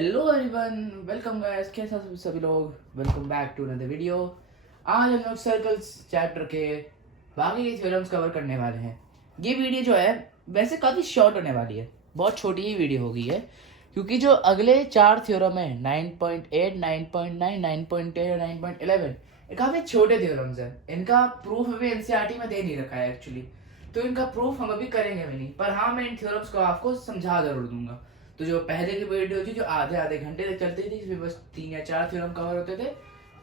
Hello everyone, welcome guys. कैसे हैं सभी लोग? Welcome back to another video. आज हम लोग सर्कल्स चैप्टर के बाकी के थ्योरम्स कवर करने वाले हैं। ये वीडियो जो है वैसे काफ़ी शॉर्ट होने वाली है, बहुत छोटी ही वीडियो होगी है, क्योंकि जो अगले 4 थ्योरम है 9.8, 9.9, 9.10 और 9.11, ये काफ़ी छोटे थ्योरम्स हैं। इनका प्रूफ अभी एनसीईआरटी में दे नहीं रखा है एक्चुअली, तो इनका प्रूफ हम अभी करेंगे भी नहीं, पर हाँ मैं इन थ्योरम्स को आपको समझा जरूर दूंगा। तो जो पहले की वीडियो थी जो आधे आधे घंटे तक चलती थी, इसमें बस 3 या 4 थ्योरम कवर होते थे,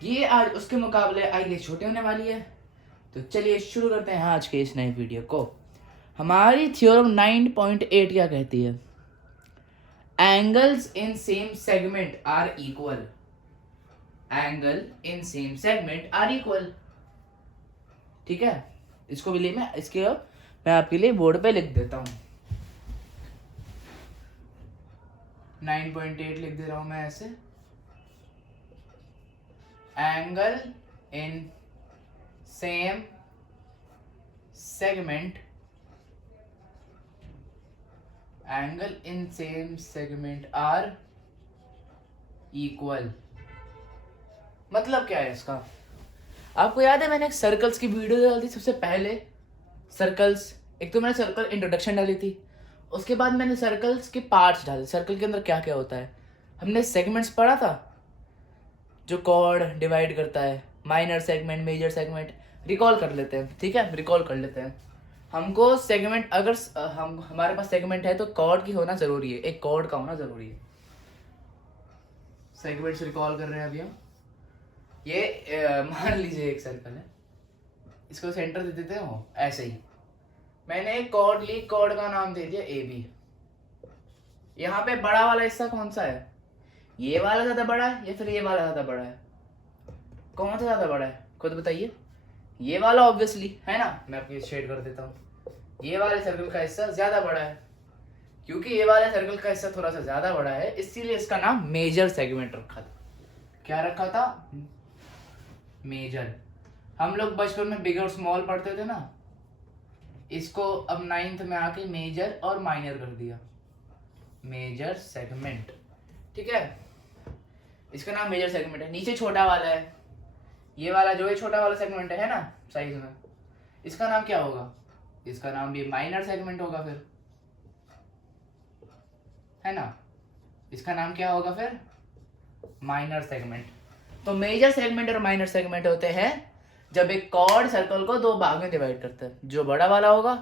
ये आज उसके मुकाबले आगे छोटे होने वाली है। तो चलिए शुरू करते हैं आज के इस नए वीडियो को। हमारी थ्योरम 9.8 क्या कहती है? Angles in same segment are equal. Angle in same segment are equal. ठीक है, इसको भी मैं आपके लिए बोर्ड पे लिख देता हूँ। 9.8 लिख दे रहा हूं मैं ऐसे। Angle in same segment, angle in same segment are equal. मतलब क्या है इसका? आपको याद है मैंने एक सर्कल्स की वीडियो डाली थी सबसे पहले। सर्कल्स, एक तो मैंने सर्कल इंट्रोडक्शन डाली थी, उसके बाद मैंने सर्कल्स के पार्ट्स डाले, सर्कल के अंदर क्या क्या होता है। हमने सेगमेंट्स पढ़ा था, जो कॉर्ड डिवाइड करता है, minor segment, major segment. Recall कर लेते हैं, ठीक है, रिकॉल कर लेते हैं। हमको सेगमेंट, अगर हम हमारे पास सेगमेंट है तो कॉर्ड की होना जरूरी है, एक कॉर्ड का होना जरूरी है। सेगमेंट्स रिकॉल कर रहे हैं अभी हम। ये मान लीजिए एक सर्कल है, इसको सेंटर दे देते हो ऐसे ही। मैंने एक कॉर्ड ली, कॉर्ड का नाम दे दिया ए बी। यहाँ पे बड़ा वाला हिस्सा कौन सा है? ये वाला ज्यादा बड़ा है या फिर ये वाला ज्यादा बड़ा है? कौन सा ज्यादा बड़ा है खुद बताइए? ये वाला ऑब्वियसली है ना। मैं आपको शेड कर देता हूँ। ये वाले सर्कल का हिस्सा ज्यादा बड़ा है, क्योंकि ये वाले सर्कल का हिस्सा थोड़ा सा ज्यादा बड़ा है, इसीलिए इसका नाम मेजर सेगमेंट रखा था। क्या रखा था? मेजर। हम लोग बचपन में बिग और स्मॉल पढ़ते थे ना, इसको अब 9th में आके मेजर और माइनर कर दिया, मेजर सेगमेंट। ठीक है, इसका नाम मेजर सेगमेंट है। नीचे छोटा वाला है, ये वाला जो है छोटा वाला सेगमेंट है ना साइज में, इसका नाम क्या होगा? इसका नाम भी माइनर सेगमेंट होगा फिर, है ना। इसका नाम क्या होगा फिर? Minor segment. तो मेजर सेगमेंट और माइनर सेगमेंट होते हैं जब एक कॉर्ड सर्कल को दो भाग में डिवाइड करता है। जो बड़ा वाला होगा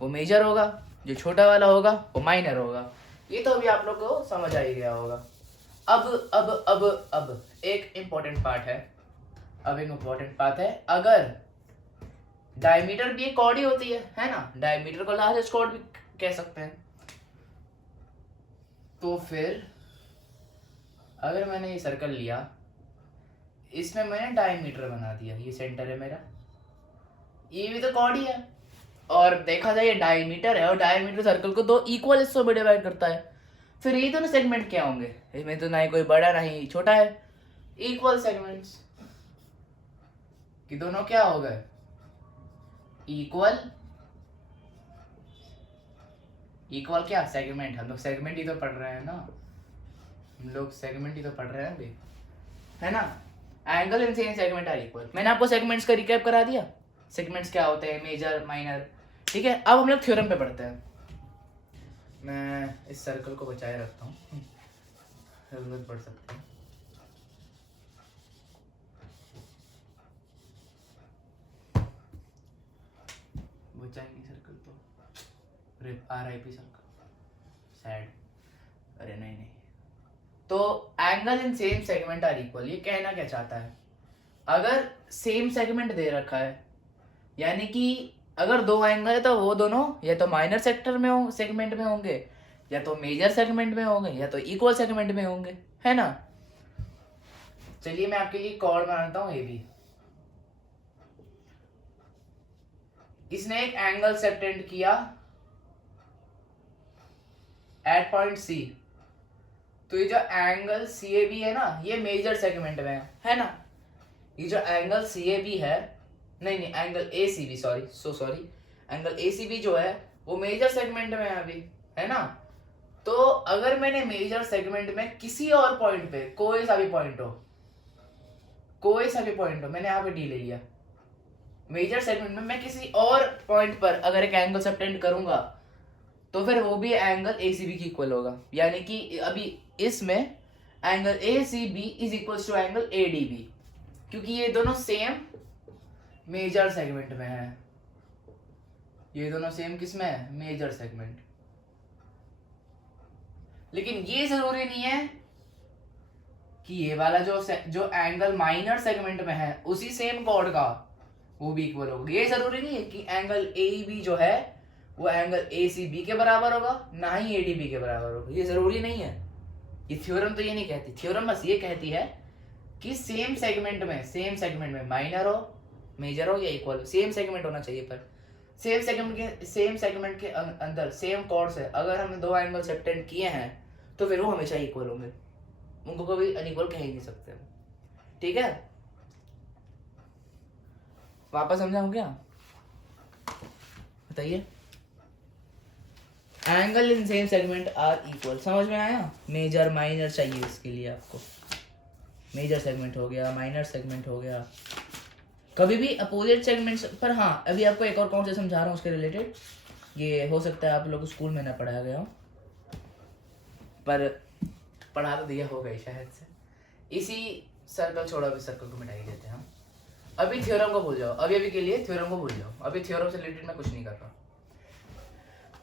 वो मेजर होगा, जो छोटा वाला होगा वो माइनर होगा। ये तो अभी आप लोग को समझ आ ही गया होगा। अब एक इम्पोर्टेंट पार्ट है। अगर डायमीटर भी एक कॉर्ड ही होती है ना। डायमीटर को लार्जेस्ट कॉर्ड भी कह सकते हैं। तो फिर अगर मैंने ये सर्कल लिया, इसमें मैंने डायमीटर बना दिया, ये सेंटर है मेरा, ये भी तो कॉर्ड ही है। और देखा जाए ये डायमीटर है, और डायमीटर सर्कल को दो इक्वल हिस्सों में डिवाइड करता है। फिर ये दोनों सेगमेंट क्या होंगे? इसमें तो ना ही कोई बड़ा ना ही छोटा है, इक्वल सेगमेंट्स। कि दोनों क्या हो गए? इक्वल। इक्वल क्या? सेगमेंट। हम लोग सेगमेंट ही तो पढ़ रहे हैं ना, हम लोग सेगमेंट ही तो पढ़ रहे हैं अभी, है ना। Angle in same segment are equal. मैंने आपको सेगमेंट्स का रिकैप करा दिया, सेगमेंट्स क्या होते हैं, मेजर, माइनर। ठीक है, अब हम लोग थ्योरम पे पढ़ते हैं। मैं इस सर्कल को बचाए रखता हूँ, जरूरत पड़ सकती है। बचाएंगे सर्कल तो RIP सर्कल, सैड। अरे नहीं नहीं। तो angle in same segment are equal, ये कहना क्या चाहता है? अगर सेम सेगमेंट दे रखा है, यानी कि अगर दो एंगल है तो वो दोनों या तो माइनर सेक्टर में हो, सेगमेंट में होंगे, या तो मेजर सेगमेंट में होंगे, या तो इक्वल सेगमेंट में होंगे, है ना। चलिए मैं आपके लिए कॉर्ड बनाता हूं। ए बी, इसने एक एंगल सेप्टेंड किया एट पॉइंट सी। तो ये जो एंगल सी ए बी है ना, ये मेजर सेगमेंट में है ना। ये जो एंगल सी ए बी है, नहीं angle A C B, sorry angle A C B जो है वो मेजर सेगमेंट में है अभी, है ना। तो अगर मैंने मेजर सेगमेंट में किसी और पॉइंट पे कोई सा भी पॉइंट हो, मैंने यहाँ पे डी ले लिया, मेजर सेगमेंट में मैं किसी और पॉइंट पर अगर एक एंगल सबटेंड करूंगा तो फिर वो भी एंगल ACB की इक्वल होगा। यानी कि अभी इसमें angle ACB is equal to angle ADB, क्योंकि ये दोनों सेम मेजर सेगमेंट में है। ये दोनों सेम किस में है? Major segment. लेकिन ये जरूरी नहीं है कि ये वाला जो एंगल माइनर सेगमेंट में है उसी सेम कॉर्ड का वो भी इक्वल होगा। ये जरूरी नहीं है कि एंगल AEB जो है वो एंगल ACB के बराबर होगा, ना ही ADB के बराबर होगा। ये जरूरी नहीं है। ये थ्योरम तो ये नहीं कहती। थ्योरम बस ये कहती है कि सेम सेगमेंट में माइनर हो, मेजर हो या इक्वल हो, सेम सेगमेंट होना चाहिए। पर सेम सेगमेंट के अंदर सेम कॉर्ड से अगर हमने दो एंगल सबटेंड किए हैं तो फिर वो हमेशा इक्वल होंगे, उनको कभी अनइक्वल कह ही नहीं सकते। ठीक है, वापस समझाऊं क्या? बताइए। Angle in same segment are equal, समझ में आया? मेजर माइनर चाहिए इसके लिए आपको। मेजर सेगमेंट हो गया, माइनर सेगमेंट हो गया, कभी भी अपोजिट सेगमेंट्स पर। हाँ, अभी आपको एक और कॉन्सेप्ट समझा रहा हूँ उसके रिलेटेड। ये हो सकता है आप लोग स्कूल में ना पढ़ाया गया हो, पर पढ़ा तो दिया होगा ही शायद से। इसी सर्कल छोड़ो, अभी सर्कल को मिटा ही देते हैं हम। अभी थ्योरम को भूल जाओ, अभी के लिए थ्योरम को भूल जाओ। अभी थ्योरम से रिलेटेड मैं कुछ नहीं कर रहा।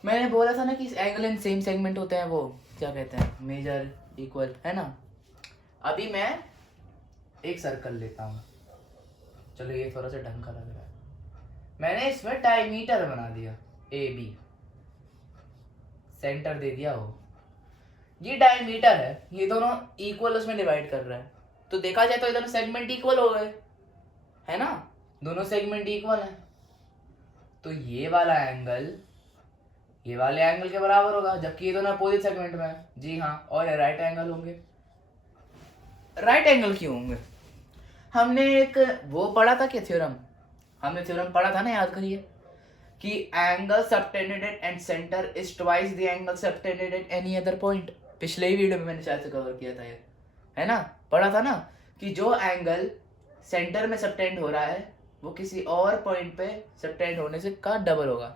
मैंने बोला था ना कि एंगल इन सेम सेगमेंट होते हैं, वो क्या कहते हैं? मेजर इक्वल, है ना। अभी मैं एक सर्कल लेता हूँ, चलो ये थोड़ा सा ढंग का लग रहा है। मैंने इसमें डायमीटर बना दिया AB, सेंटर दे दिया हो। ये डायमीटर है, ये दोनों इक्वल उसमें डिवाइड कर रहा है, तो देखा जाए तो ये दोनों सेगमेंट इक्वल हो गए, है ना। दोनों सेगमेंट इक्वल है, तो ये वाला एंगल ये वाले एंगल के बराबर होगा, जबकि ये दोनों अपोजिट सेगमेंट में है। जी हाँ, और ये राइट एंगल होंगे। राइट एंगल क्यों होंगे? हमने एक वो पढ़ा था कि थ्योरम, हमने थ्योरम पढ़ा था ना, याद करिए, कि angle subtended and centre is twice the angle subtended at any other point. पिछले ही वीडियो में मैंने शायद से कवर किया था ये, है ना, पढ़ा था ना, कि जो एंगल सेंटर में सबटेंड हो रहा है वो किसी और पॉइंट पे सबटेंड होने से का डबल होगा।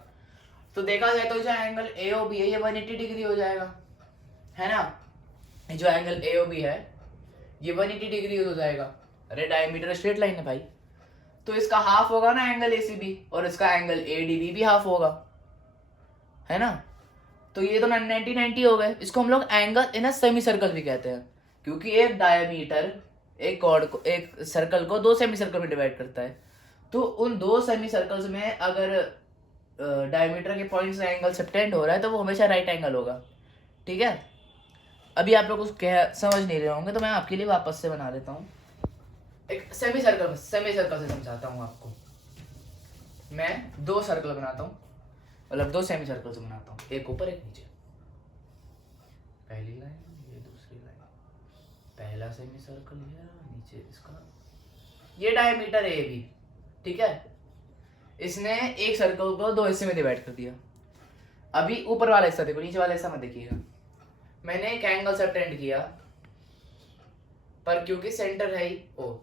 तो देखा जाए तो जो एंगल AOB है ये 180 डिग्री हो जाएगा, है ना। जो एंगल AOB है ये 180 डिग्री हो जाएगा। अरे डायमीटर स्ट्रेट लाइन है भाई, तो इसका हाफ होगा ना एंगल ACB, और इसका एंगल ADB भी हाफ होगा, है ना। तो ये तो 90-90 हो गए। इसको हम लोग angle in a semi circle भी कहते हैं, क्योंकि एक डायमीटर एक सर्कल को दो सेमी सर्कल में डिवाइड करता है। तो उन दो सेमी सर्कल्स में अगर डायमीटर के पॉइंट से एंगल सबटेंड हो रहा है तो वो हमेशा राइट एंगल होगा। ठीक है, अभी आप लोग समझ नहीं रहे होंगे तो मैं आपके लिए वापस से बना देता हूँ। एक सेमी सर्कल से समझाता हूँ आपको। मैं दो सर्कल बनाता हूँ, मतलब दो सेमी सर्कल से बनाता हूँ, एक ऊपर एक नीचे। पहली लाइन, ये दूसरी लाइन, पहला सेमी सर्कल ये, नीचे इसका। ये डायमीटर है AB, ठीक है। इसने एक सर्कल को दो हिस्से में डिवाइड कर दिया। अभी ऊपर वाला हिस्सा देखो, नीचे वाला हिस्सा मत देखिएगा। मैंने एक एंगल सबटेंड किया, पर क्योंकि सेंटर है ही O,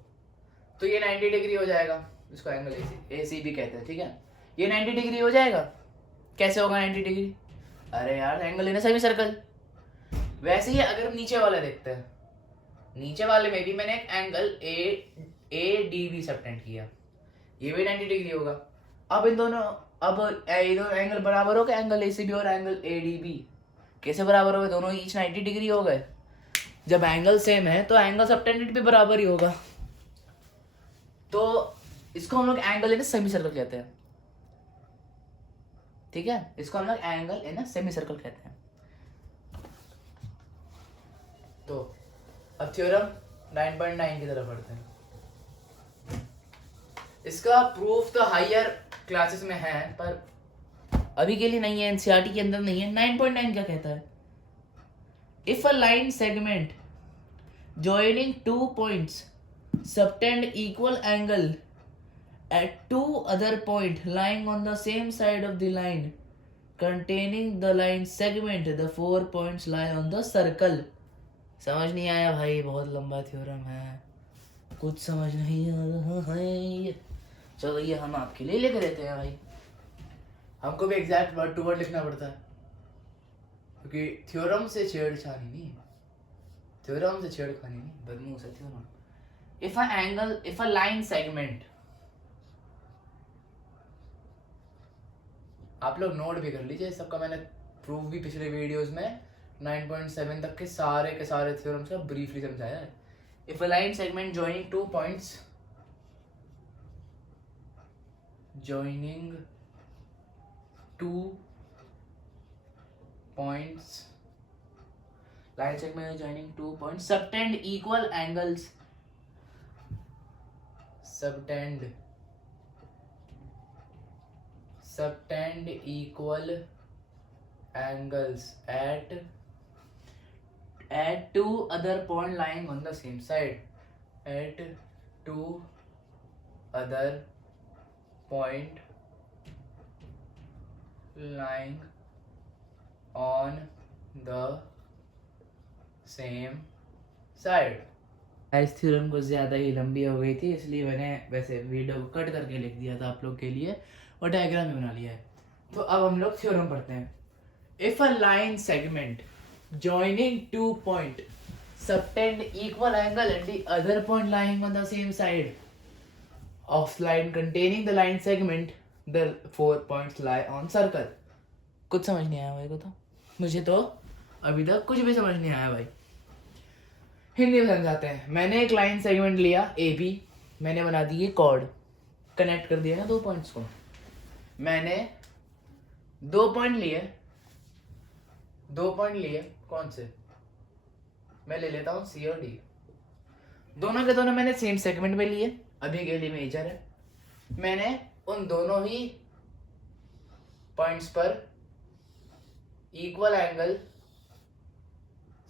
तो ये 90 डिग्री हो जाएगा। इसको एंगल ACB कहते हैं, ठीक है। ये 90 डिग्री हो जाएगा। कैसे होगा 90 डिग्री? अरे यार, एंगल इन सेमी सर्कल। वैसे ही अगर नीचे वाला देखते हैं, नीचे वाले में भी मैंने एक एंगल ADB सबटेंड किया, ये भी 90 डिग्री होगा। अब ये दोनों एंगल बराबर हो गए, एंगल ACB और एंगल ADB। कैसे बराबर हो गए? दोनों ईच 90 डिग्री हो गए। जब एंगल सेम है तो एंगल सबटेंडेड भी बराबर ही होगा। तो इसको हम लोग एंगल इन सेमी सर्कल कहते हैं, ठीक है। इसको हम लोग एंगल इन सेमी सर्कल कहते हैं। तो अब थ्योरम 9.9 की तरफ बढ़ते हैं। इसका प्रूफ तो हायर क्लासेस में है, पर अभी के लिए नहीं है, एनसीईआरटी के अंदर नहीं है। 9.9 क्या कहता है? If a line segment joining two points subtend equal angle at two other point lying on the same side of the line containing the line segment the 4 points lie on the circle. समझ नहीं आया भाई, बहुत लंबा theorem है, कुछ समझ नहीं आ रहा है। चलो ये हम आपके लिए लिख देते हैं भाई, हमको भी एग्जैक्ट वर्ड टू वर्ड लिखना पड़ता है क्योंकि थ्योरम से छेड़छाड़ी नहीं, थ्योरम से छेड़खानी नहीं, बदमू से theorem. if a line segment, आप लोग नोट भी कर लीजिए सबका, मैंने प्रूफ भी पिछले वीडियोस में 9.7 तक के सारे थ्योरम्स का ब्रीफली समझाया है। If a line segment joining 2 points, line segment joining 2 points subtend equal angles, subtend equal angles at two other point lying on the same side, at two other point lying on the same side। इस theorem को ज़्यादा ही लंबी हो गई थी इसलिए मैंने वैसे वीडियो को कट करके लिख दिया था आप लोग के लिए और डायग्राम भी बना लिया है। तो अब हम लोग थ्योरम पढ़ते हैं। If a line segment joining 2 point subtend equal angle at the other point lying on the same side of line containing the line segment, the 4 points lie on circle। कुछ समझ नहीं आया भाई को, तो मुझे तो अभी तक कुछ भी समझ नहीं आया भाई। हिंदी में समझाते हैं। मैंने एक लाइन सेगमेंट लिया ए बी, मैंने बना दी कॉर्ड, कनेक्ट कर दिया ना 2 पॉइंट्स को। मैंने 2 पॉइंट लिए, कौन से, मैं ले लेता हूँ सी और डी, दोनों के दोनों मैंने सेम सेगमेंट में लिए, अभी के लिए मेजर है। मैंने उन दोनों ही पॉइंट्स पर इक्वल एंगल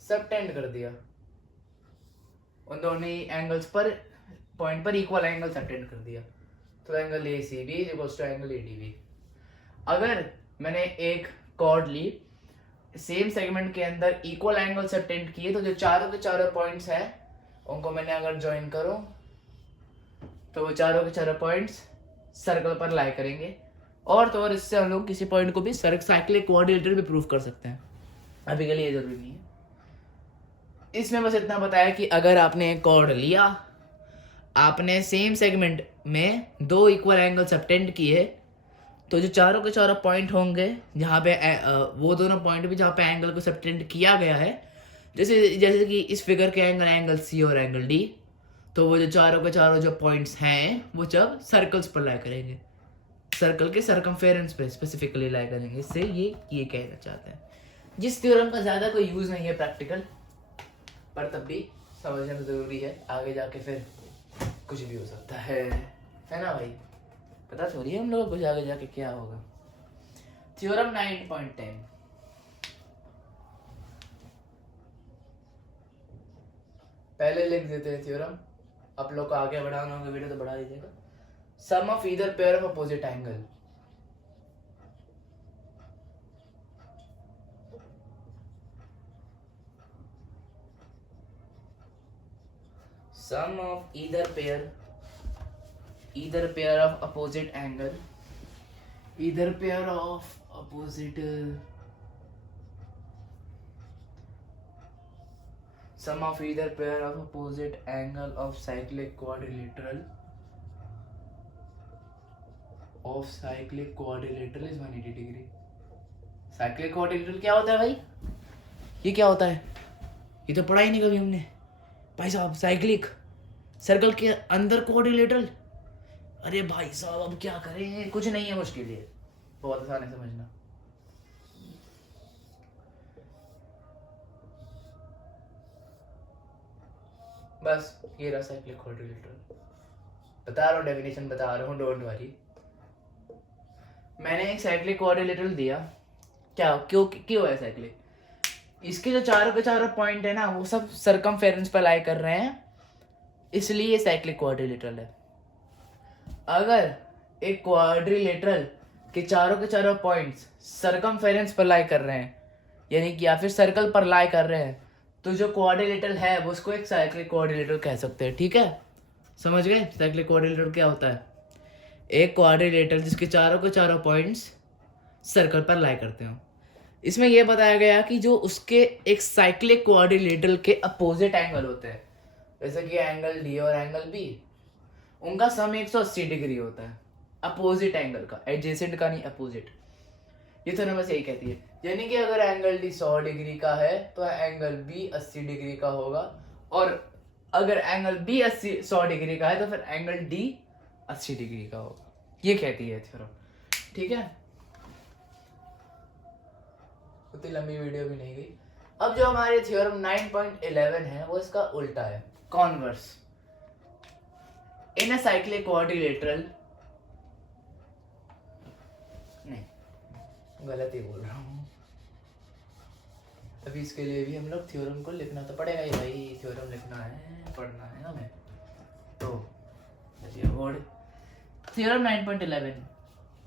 सबटेंड कर दिया, उन दोनों ही एंगल्स पर पॉइंट पर इक्वल एंगल सबटेंड कर दिया, तो angle A C B is equals to angle A D B. अगर मैंने एक कॉर्ड ली, सेम सेगमेंट के अंदर इक्वल एंगल सबटेंड किए, तो जो चारों के चारों पॉइंट्स हैं उनको मैंने अगर ज्वाइन करूं तो वो चारों के चारों पॉइंट्स सर्कल पर लाई करेंगे। और तो और इससे हम लोग किसी पॉइंट को भी साइक्लिक कोऑर्डिनेटर भी प्रूव कर सकते हैं, अभी के लिए जरूरी नहीं है। इसमें बस इतना बताया कि अगर आपने एक कॉर्ड लिया, आपने सेम सेगमेंट में 2 इक्वल एंगल सबटेंड किए, तो जो चारों के चारों पॉइंट होंगे जहाँ पे वो दोनों पॉइंट भी जहाँ पे एंगल को सबटेंड किया गया है, जैसे कि इस फिगर के एंगल सी और एंगल डी, तो वो जो चारों के चारों जो पॉइंट्स हैं वो जब सर्कल्स पर लाई करेंगे, सर्कल के सर्कमफेरेंस पे स्पेसिफिकली लाई करेंगे। इससे ये कहना चाहते हैं। जिस थ्योरम का ज़्यादा कोई यूज़ नहीं है प्रैक्टिकल, पर तब भी समझना तो ज़रूरी है, आगे जाके फिर कुछ भी हो सकता है ना भाई, पता थोड़ी है हम लोगों को कुछ आगे जाके क्या होगा। थ्योरम 9.10, पहले लिख देते हैं थ्योरम, आप लोग को आगे बढ़ाना होगा वीडियो तो बढ़ा दीजिएगा। Sum of either pair of opposite angle, sum of either pair of opposite angle, either pair of opposite sum of either pair of opposite angle of cyclic quadrilateral is 180 degree। Cyclic quadrilateral क्या होता है भाई, ये क्या होता है, ये तो पढ़ा ही नहीं कभी हमने भाई साहब। साइक्लिक सर्कल के अंदर क्वाड्रिलेटरल, अरे भाई साहब अब क्या करें, कुछ नहीं है मुश्किल, है बहुत आसान है समझना। बस ये रहा साइक्लिक क्वाड्रिलेटरल, बता रहा हूँ डेफिनेशन बता रहा हूँ, डोंट वरी। मैंने एक साइक्लिक क्वाड्रिलेटरल दिया, क्या क्यों है साइक्लिक, इसके जो चारों के चारों पॉइंट है ना वो सब सर्कमफेरेंस पर लाई कर रहे हैं, इसलिए ये साइक्लिक क्वाड्रिलेटरल है। अगर एक क्वाड्रिलेटरल के चारों पॉइंट्स सर्कमफेरेंस पर लाई कर रहे हैं, यानी कि या फिर सर्कल पर लाई कर रहे हैं, तो जो क्वाड्रिलेटरल है वो उसको एक साइक्लिक क्वाड्रिलेटरल कह सकते हैं। ठीक है, समझ गए साइक्लिक क्वाड्रिलेटरल क्या होता है? एक क्वाड्रिलेटरल जिसके चारों पॉइंट्स सर्कल पर लाई करते हो। इसमें यह बताया गया कि जो उसके एक साइक्लिक क्वाड्रिलेटरल के अपोजिट एंगल होते हैं, जैसे कि एंगल डी और एंगल बी, उनका सम 180 डिग्री होता है, अपोजिट एंगल का, एडजेसेंट का नहीं, अपोजिट। ये थ्योरम बस यही कहती है, यानी कि अगर एंगल डी 100 डिग्री का है तो एंगल बी 80 डिग्री का होगा, और अगर एंगल बी 100 डिग्री का है तो फिर एंगल डी 80 डिग्री का होगा। ये कहती है थ्योरम। ठीक है, उतनी लंबी वीडियो भी नहीं गई। अब जो हमारे थ्योरम 9.11 है वो इसका उल्टा है, converse. In a cyclic quadrilateral, नहीं गलत ही बोल रहा हूँ, अभी इसके लिए भी हम लोग थ्योरम को लिखना तो पड़ेगा ही भाई, थ्योरम लिखना है, पढ़ना है हमें। तो theorem 9.11,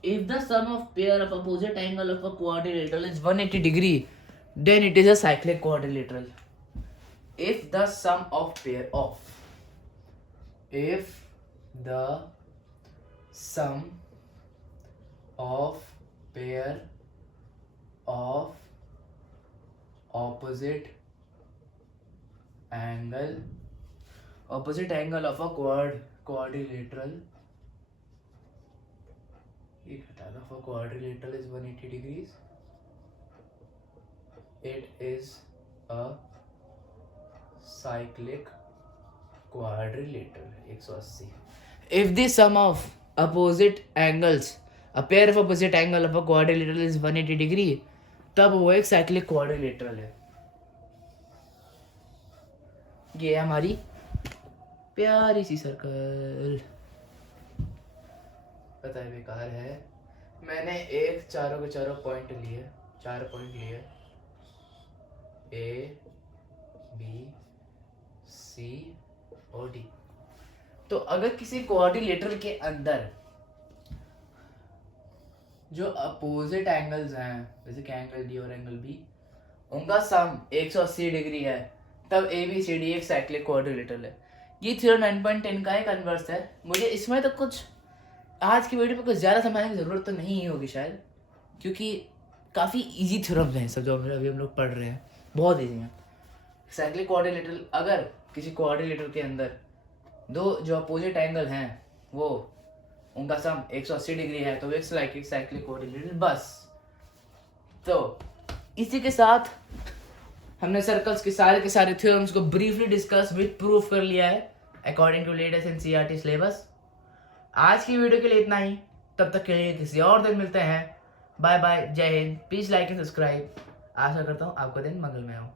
if the sum of pair of opposite angle of a quadrilateral is 180 degree, then it is a cyclic quadrilateral. If the sum of pair of opposite angle of a quadrilateral, of a quadrilateral is 180 degrees, it is a cyclic quadrilateral 180. If the sum of opposite angles, a pair of opposite angle of a quadrilateral is 180 degree, तब वो एक cyclic quadrilateral है। ये है हमारी प्यारी सी circle. पता है बेकार है, मैंने एक चारों के चारों पॉइंट लिए, 4 पॉइंट लिए, ए बी सी और डी। तो अगर किसी क्वाड्रिलेटरल के अंदर जो अपोजिट एंगल्स हैं, जैसे कि एंगल डी और एंगल बी, उनका सम 180 डिग्री है, तब ए बी सी डी एक साइक्लिक क्वाड्रिलेटरल है। ये थ्योरम 9.10 का एक कन्वर्स है। मुझे इसमें तो कुछ आज की वीडियो में कुछ ज़्यादा समझने की ज़रूरत तो नहीं होगी शायद, क्योंकि काफ़ी इजी थ्योरम्स हैं सब जो अभी हम लोग पढ़ रहे हैं, बहुत ईजी हैं। साइक्लिक क्वाड्रिलेटरल, अगर किसी क्वाड्रिलेटरल के अंदर दो जो अपोजिट एंगल हैं वो उनका सम 180 डिग्री है तो एक साइक्लिक क्वाड्रिलेटरल। बस, तो इसी के साथ हमने सर्कल्स के सारे थ्योरम्स को ब्रीफली डिस्कस विद प्रूफ कर लिया है according to latest NCERT syllabus. आज की वीडियो के लिए इतना ही, तब तक के लिए किसी और दिन मिलते हैं। बाय बाय, जय Hind, please like and subscribe. आशा करता हूँ आपका दिन मंगलमय हो।